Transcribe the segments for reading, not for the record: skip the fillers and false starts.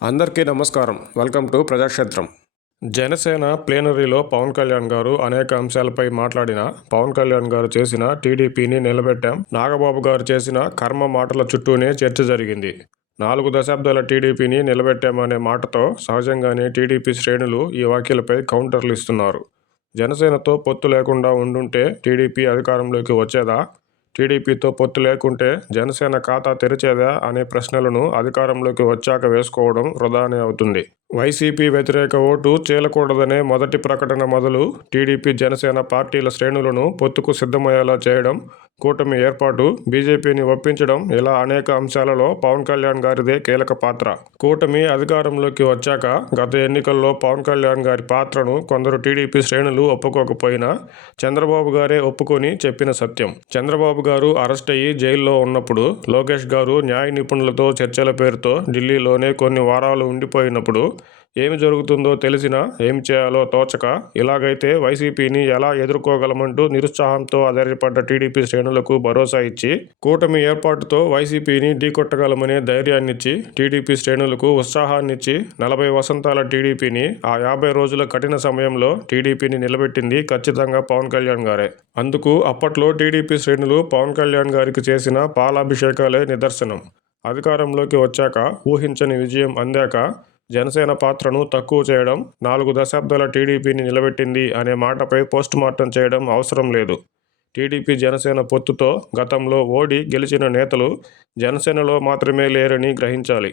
అందరికీ నమస్కారం. Welcome to Prajakshetram. Janasena ప్లీనరీలో పవన్ కళ్యాణ్ గారు అనేక అంశాలపై మాట్లాడిన పవన్ కళ్యాణ్ గారు చేసిన టీడీపీని నిలబెట్టాం, నాగబాబు గారు చేసిన కర్మ మాటల చుట్టూనే చర్చ జరిగింది. 4 దశాబ్దాల టీడీపీని నిలబెట్టామనే మాటతో సహజంగానే టీడీపీ శ్రేణులు ఈ వ్యాఖ్యలపై కౌంటర్లు ఇస్తున్నారు. జనసేనతో పొత్తు లేకుండా ఉండుంటే టీడీపీ అధికారంలోకి వచ్చేదా? టీడీపీతో పొత్తు లేకుంటే జనసేన ఖాతా తెరిచేదా అనే ప్రశ్నలను అధికారంలోకి వచ్చాక వేసుకోవడం వృధానే అవుతుంది. వైసీపీ వ్యతిరేక ఓటు చీలకూడదనే మొదటి ప్రకటన మొదలు టీడీపీ జనసేన పార్టీల శ్రేణులను పొత్తుకు సిద్ధమయ్యేలా చేయడం, కూటమి ఏర్పాటు, బీజేపీని ఒప్పించడం ఇలా అనేక అంశాలలో పవన్ కళ్యాణ్ గారిదే కీలక పాత్ర. కూటమి అధికారంలోకి వచ్చాక గత ఎన్నికల్లో పవన్ కళ్యాణ్ గారి పాత్రను కొందరు టీడీపీ శ్రేణులు ఒప్పుకోకపోయినా చంద్రబాబు గారే ఒప్పుకొని చెప్పిన సత్యం. చంద్రబాబు గారు అరెస్ట్ అయ్యి జైల్లో ఉన్నప్పుడు, లోకేష్ గారు న్యాయ నిపుణులతో చర్చల పేరుతో ఢిల్లీలోనే కొన్ని వారాలు ఉండిపోయినప్పుడు ఏమి జరుగుతుందో తెలిసినా ఏమి చేయాలో తోచక ఇలాగైతే వైసీపీని ఎలా ఎదుర్కోగలమంటూ నిరుత్సాహంతో అధైర్యపడ్డ టీడీపీ శ్రేణులకు భరోసా ఇచ్చి, కూటమి ఏర్పాటుతో వైసీపీని ఢీకొట్టగలమనే ధైర్యాన్నిచ్చి, టీడీపీ శ్రేణులకు ఉత్సాహాన్నిచ్చి 40 వసంతాల టీడీపీని ఆ 50 రోజుల కఠిన సమయంలో టీడీపీని నిలబెట్టింది ఖచ్చితంగా పవన్ కళ్యాణ్ గారే. అందుకు అప్పట్లో టీడీపీ శ్రేణులు పవన్ కళ్యాణ్ గారికి చేసిన పాలాభిషేకాలే నిదర్శనం. అధికారంలోకి వచ్చాక ఊహించని విజయం అందాక జనసేన పాత్రను తక్కువ చేయడం, 4 దశాబ్దాల టీడీపీని నిలబెట్టింది అనే మాటపై పోస్టుమార్టం చేయడం అవసరం లేదు. టీడీపీ జనసేన పొత్తుతో గతంలో ఓడి గెలిచిన నేతలు జనసేనలో మాత్రమే లేరని గ్రహించాలి.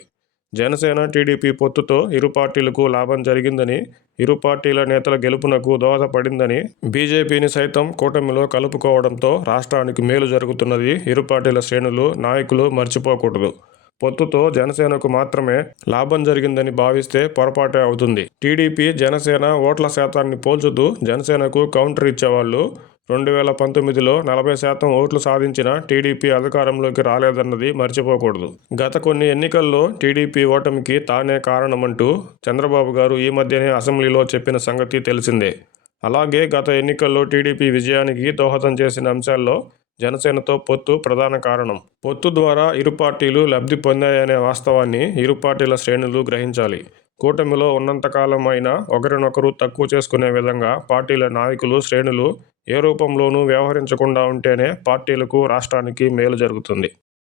జనసేన టీడీపీ పొత్తుతో ఇరు పార్టీలకు లాభం జరిగిందని, ఇరు పార్టీల నేతల గెలుపునకు దోహదపడిందని, బీజేపీని సైతం కూటమిలో కలుపుకోవడంతో రాష్ట్రానికి మేలు జరుగుతున్నది ఇరు పార్టీల శ్రేణులు, నాయకులు మర్చిపోకూడదు. పొత్తుతో జనసేనకు మాత్రమే లాభం జరిగిందని భావిస్తే పొరపాటే అవుతుంది. టీడీపీ జనసేన ఓట్ల శాతాన్ని పోల్చుతూ జనసేనకు కౌంటర్ ఇచ్చేవాళ్లు 2019లో 40% ఓట్లు సాధించిన టీడీపీ అధికారంలోకి రాలేదన్నది మర్చిపోకూడదు. గత కొన్ని ఎన్నికల్లో టీడీపీ ఓటమికి తానే కారణమంటూ చంద్రబాబు గారు ఈ మధ్యనే అసెంబ్లీలో చెప్పిన సంగతి తెలిసిందే. అలాగే గత ఎన్నికల్లో టీడీపీ విజయానికి దోహదం చేసిన అంశాల్లో జనసేనతో పొత్తు ప్రధాన కారణం. పొత్తు ద్వారా ఇరు పార్టీలు లబ్ధి పొందాయనే వాస్తవాన్ని ఇరు పార్టీల శ్రేణులు గ్రహించాలి. కూటమిలో ఉన్నంతకాలం అయినా ఒకరినొకరు తక్కువ చేసుకునే విధంగా పార్టీల నాయకులు, శ్రేణులు ఏ రూపంలోనూ వ్యవహరించకుండా ఉంటేనే పార్టీలకు, రాష్ట్రానికి మేలు జరుగుతుంది.